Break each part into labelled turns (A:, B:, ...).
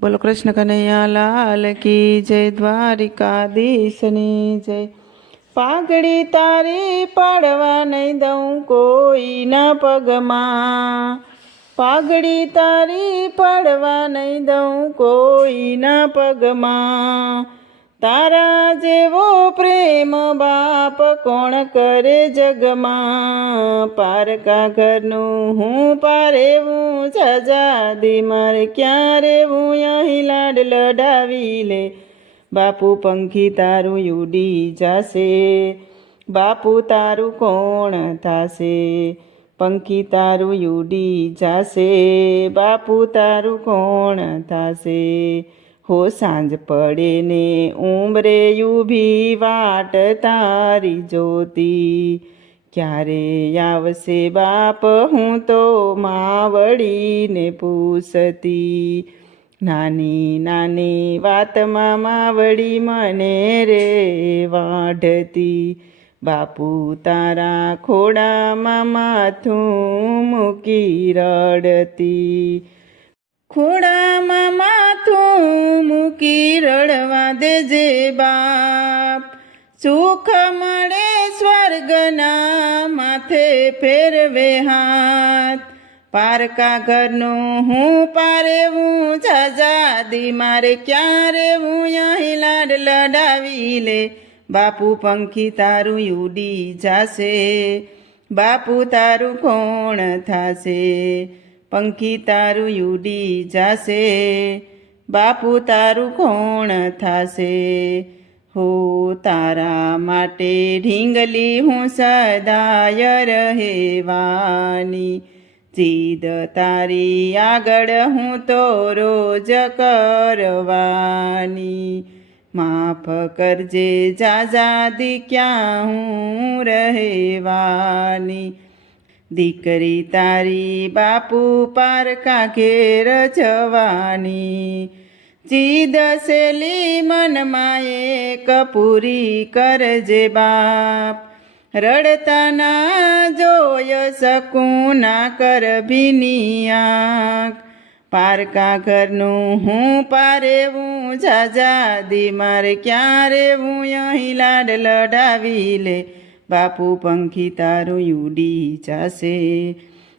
A: બોલો કૃષ્ણ કનૈયા લાલ કી જય દ્વારિકાધીશની જય. પાઘડી તારી પાડવા નહીં દઉં કોઈના પગમાં. પાઘડી તારી પાડવા નહીં દઉં કોઈના પગમાં. તારા જેવો પ્રેમ બાપ કોણ કરે જગમાં? પારકા ઘરનું હું પારેવું, સજાદી મારે ક્યાં રેવું? અહીં લાડ લડાવી લે. બાપુ પંખી તારું ઉડી જાશે. બાપુ તારું કોણ થાશે? પંખી તારું ઉડી જાશે. બાપુ તારું કોણ થાશે? હો સાંજ પડે ને ઉંબરે ઊભી વાટ તારી જોતી. ક્યારે આવશે બાપ હું તો માવડીને પૂછતી. નાની નાની વાતમાં માવડી મને રે વાઢતી. બાપુ તારા ખોડામાં માથું મૂકી રડતી. ખોડામાં માથું મૂકી રડવા દેજે બાપ. સુખ મળે સ્વર્ગના માથે ફેરવે હાથ. પારકા ઘરનું હું પારેવું જાજાદી મારે ક્યાં રેવું અહીં લાડ લડાવી લે? બાપુ પંખી તારું ઉડી જાશે, બાપુ તારું કોણ થાશે? પંખી તારું યુડી જાશે, બાપુ તારું કોણ થાશે? હો, તારા માટે ઢીંગલી હું સદાય રહેવાની, જીદ તારી આગળ હું તો રોજ કરવાની. માફ કરજે જાજાદી ક્યાં હું રહેવાની દીકરી તારી બાપુ પારકા ઘેર જવાની. જીદ સેલી મનમાં એક પૂરી કરજે બાપ. રડતા ના જોય શકું ના કર ભીની આંખ. પારકા ઘરનું હું પારેવું જાજાદી મારે ક્યાં રેવું, અહીં લાડ લડાવી લે. બાપુ પંખી તારું ઉડી જાશે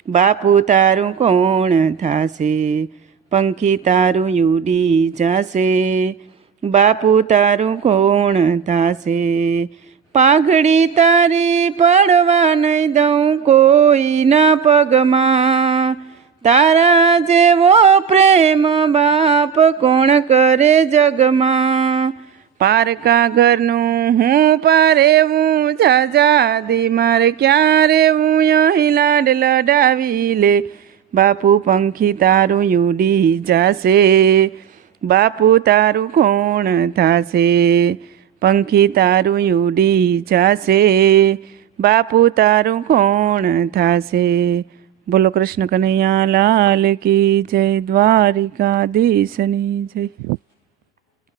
A: બાપુ તારું કોણ થાશે? પંખી તારું ઉડી જાશે બાપુ તારું કોણ થાશે? પાઘડી તારી પડવા નહીં દઉં કોઈના પગમાં. તારા જેવો પ્રેમ બાપ કોણ કરે જગમાં? પારકા ઘરનું હું પારેવું, જાજાદી મારે ક્યાં રેવું અહીં લાડ લડાવી લે. બાપુ પંખી તારું યુડી જાશે. બાપુ તારું કોણ થાશે પંખી તારું યુડી જાશે. બાપુ તારું કોણ થાશે બોલો કૃષ્ણ કનૈયા લાલ કી જય દ્વારિકાધીશની જય.